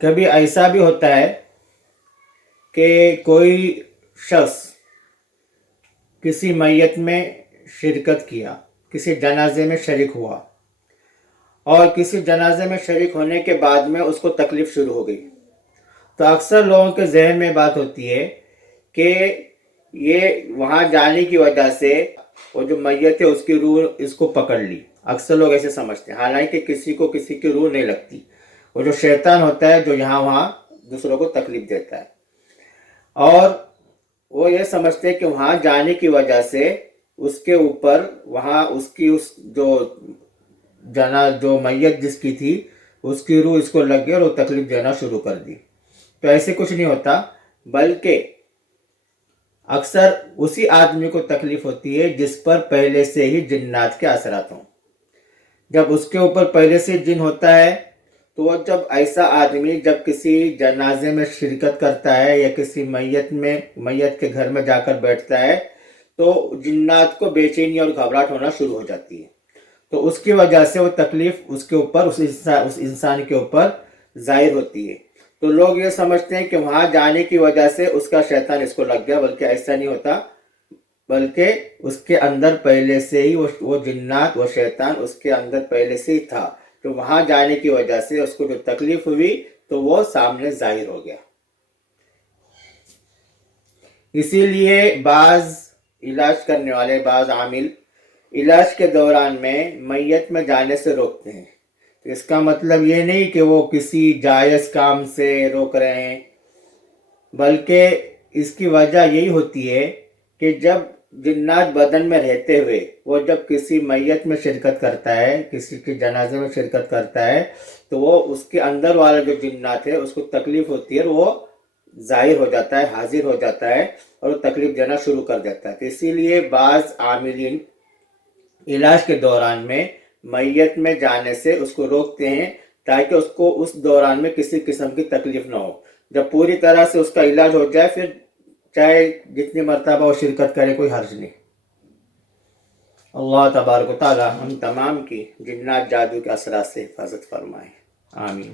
کبھی ایسا بھی ہوتا ہے کہ کوئی شخص کسی میت میں شرکت کیا، کسی جنازے میں شریک ہوا، اور کسی جنازے میں شریک ہونے کے بعد میں اس کو تکلیف شروع ہو گئی، تو اکثر لوگوں کے ذہن میں بات ہوتی ہے کہ یہ وہاں جانے کی وجہ سے وہ جو میت ہے اس کی روح اس کو پکڑ لی. اکثر لوگ ایسے سمجھتے ہیں، حالانکہ کسی کو کسی کی روح نہیں لگتی. وہ جو شیطان ہوتا ہے جو یہاں وہاں دوسروں کو تکلیف دیتا ہے، اور وہ یہ سمجھتے ہیں کہ وہاں جانے کی وجہ سے اس کے اوپر وہاں اس کی اس جو میت جس کی تھی اس کی روح اس کو لگ گئی اور وہ تکلیف دینا شروع کر دی. تو ایسے کچھ نہیں ہوتا، بلکہ اکثر اسی آدمی کو تکلیف ہوتی ہے جس پر پہلے سے ہی جنات کے اثرات ہوں. جب اس کے اوپر پہلے سے جن ہوتا ہے تو وہ جب ایسا آدمی جب کسی جنازے میں شرکت کرتا ہے یا کسی میت کے گھر میں جا کر بیٹھتا ہے تو جنات کو بے چینی اور گھبراہٹ ہونا شروع ہو جاتی ہے. تو اس کی وجہ سے وہ تکلیف اس کے اوپر اس انسان کے اوپر ظاہر ہوتی ہے. تو لوگ یہ سمجھتے ہیں کہ وہاں جانے کی وجہ سے اس کا شیطان اس کو لگ گیا، بلکہ ایسا نہیں ہوتا، بلکہ اس کے اندر پہلے سے ہی وہ جنات وہ شیطان اس کے اندر پہلے سے ہی تھا. تو وہاں جانے کی وجہ سے اس کو جو تکلیف ہوئی تو وہ سامنے ظاہر ہو گیا. اسی لیے بعض علاج کرنے والے، بعض عامل علاج کے دوران میں میت میں جانے سے روکتے ہیں. اس کا مطلب یہ نہیں کہ وہ کسی جائز کام سے روک رہے ہیں، بلکہ اس کی وجہ یہی ہوتی ہے کہ جب جنات بدن میں رہتے ہوئے وہ جب کسی میت میں شرکت کرتا ہے، کسی کے جنازے میں شرکت کرتا ہے، تو وہ اس کے اندر والا جو جنات ہے اس کو تکلیف ہوتی ہے اور وہ ظاہر ہو جاتا ہے، حاضر ہو جاتا ہے اور وہ تکلیف دینا شروع کر دیتا ہے. تو اسی لیے بعض عاملین علاج کے دوران میں میت میں جانے سے اس کو روکتے ہیں تاکہ اس کو اس دوران میں کسی قسم کی تکلیف نہ ہو. جب پوری طرح سے اس کا علاج ہو جائے پھر چاہے جتنی مرتبہ وہ شرکت کرے کوئی حرج نہیں. اللہ تبارک و تعالی ہم تمام کی جنات جادو کے اثرات سے حفاظت فرمائے. آمین.